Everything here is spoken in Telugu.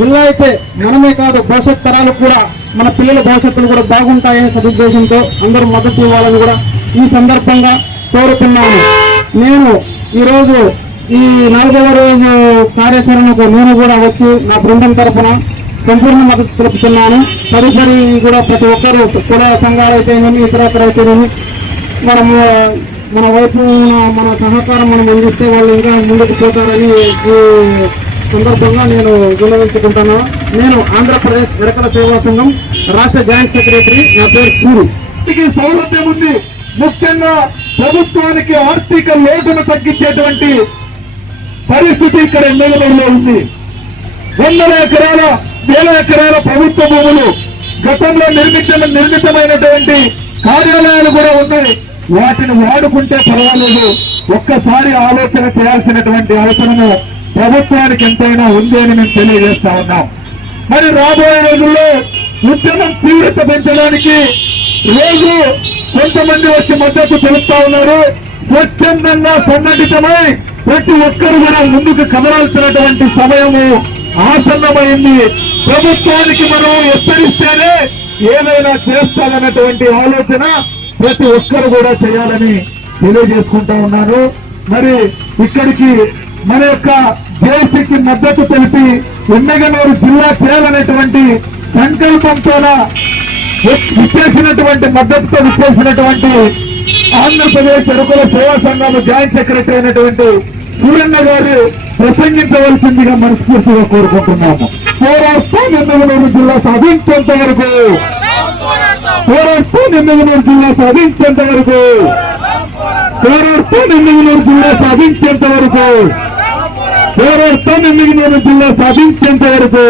జిల్లా అయితే మనమే కాదు భవిష్యత్ తరాలు కూడా మన పిల్లల భవిష్యత్తులు కూడా బాగుంటాయనే సదుద్దేశంతో అందరూ మద్దతు ఇవ్వాలని కూడా ఈ సందర్భంగా కోరుతున్నాను. నేను ఈరోజు ఈ 4వ రోజు కార్యాచరణకు నేను కూడా వచ్చి నా బృందం తరఫున సంపూర్ణ మద్దతు తెలుపుతున్నాను. తదుపరి కూడా ప్రతి ఒక్కరూ కుల సంఘాలు అయితేనేమి ఇతరత్రైతేనేమి మనము మన వైపు మన సహకారం మనం అందిస్తే వాళ్ళు ఇంకా ముందుకు పోతారని ఈ సందర్భంగా నేను విన్నవించుకుంటున్నాను. నేను ఆంధ్రప్రదేశ్ ఎరకల సేవా సంఘం రాష్ట్ర జాయింట్ సెక్రటరీ, నా పేరు సూరి. సౌలభ్యం ఉంది. ముఖ్యంగా ప్రభుత్వానికి ఆర్థిక లోటును తగ్గించేటువంటి పరిస్థితి ఇక్కడ ఎమ్మెల్యేలో ఉంది. 100 ఎకరాల 1000 ఎకరాల ప్రభుత్వ భూములు గతంలో నిర్మితమైనటువంటి కార్యాలయాలు కూడా ఉన్నాయి. వాటిని వాడుకుంటే పర్వాలేదు. ఒక్కసారి ఆలోచన చేయాల్సినటువంటి అవసరము ప్రభుత్వానికి ఎంతైనా ఉంది అని మేము తెలియజేస్తా ఉన్నాం. మరి రాబోయే రోజుల్లో ఉద్యమం తీవ్రత పెంచడానికి రోజు కొంతమంది వచ్చి మద్దతు తెలుపుతా ఉన్నారు. స్వచ్ఛందంగా సంఘటితమై ప్రతి ఒక్కరు కూడా ముందుకు కదలాల్సినటువంటి సమయము ఆసన్నమైంది. ప్రభుత్వానికి మనం హెచ్చరిస్తేనే ఏదైనా చేస్తామన్నటువంటి ఆలోచన ప్రతి ఒక్కరు కూడా చేయాలని తెలియజేసుకుంటా ఉన్నాను. మరి ఇక్కడికి మన యొక్క జేఏసీకి మద్దతు తెలిపి ఎమ్మెగనూరు జిల్లా చేయాలనేటువంటి సంకల్పంతో విచ్చేసినటువంటి మద్దతుతో విచ్చేసినటువంటి ఆంధ్రప్రదేశ్ ఎరుకుల సేవా సంఘాలు జాయింట్ సెక్రటరీ అయినటువంటి సూరన్న గారు ప్రసంగించవలసిందిగా మనస్ఫూర్తిగా కోరుకుంటున్నాము. పోరాడుతూ ఎమ్మెగనూరు జిల్లా సాధించేంత వరకు, పోరాడుతూ ఎమ్మెగనూరు జిల్లా సాధించేంత వరకు, పోరాడుతూ ఎమ్మెగనూరు జిల్లా సాధించేంత వరకు, పోరాడుతూ ఎమ్మెగనూరు జిల్లా సాధించేంత వరకు